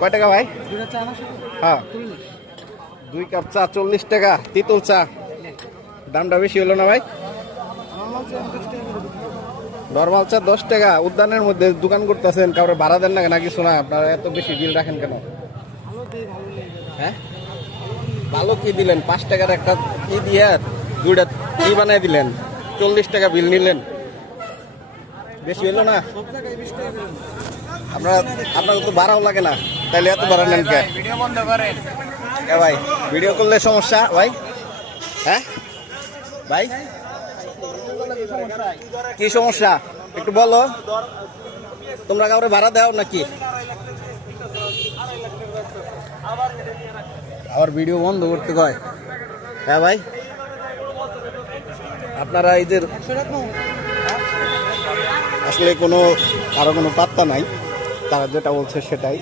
কয় টাকা ভাই? হ্যাঁ, 2 কাপ চা 40 টাকা। তিতুল চা দামটা বেশি হলো না ভাই? নর্মাল চা 10 টাকা। উদ্যানের মধ্যে দোকান করতেছেন, কাউরে ভাড়া দেন না কিছু না, আপনারা এত বেশি বিল রাখেন কেন? হ্যাঁ, ভালো কি দিলেন? 5 টাকার একটা কি দিয়ে 2টা কি বানাই দিলেন, 40 টাকা বিল নিলেন। বেশি হলো না? আপনার তো ভাড়াও লাগে না, তাইলে এত ভাড়া নেন কে? ভিডিও বন্ধ করেন ভাই, ভিডিও করলে সমস্যা ভাই? হ্যাঁ ভাই, কি সমস্যা একটু বলো। তোমরা কাউরে ভাড়া দাও নাকি? আবার ভিডিও বন্ধ করতে কয়? হ্যাঁ ভাই, আপনারা এদের আসলে কারো কোনো পাত্তা নাই, তারা যেটা বলছে সেটাই।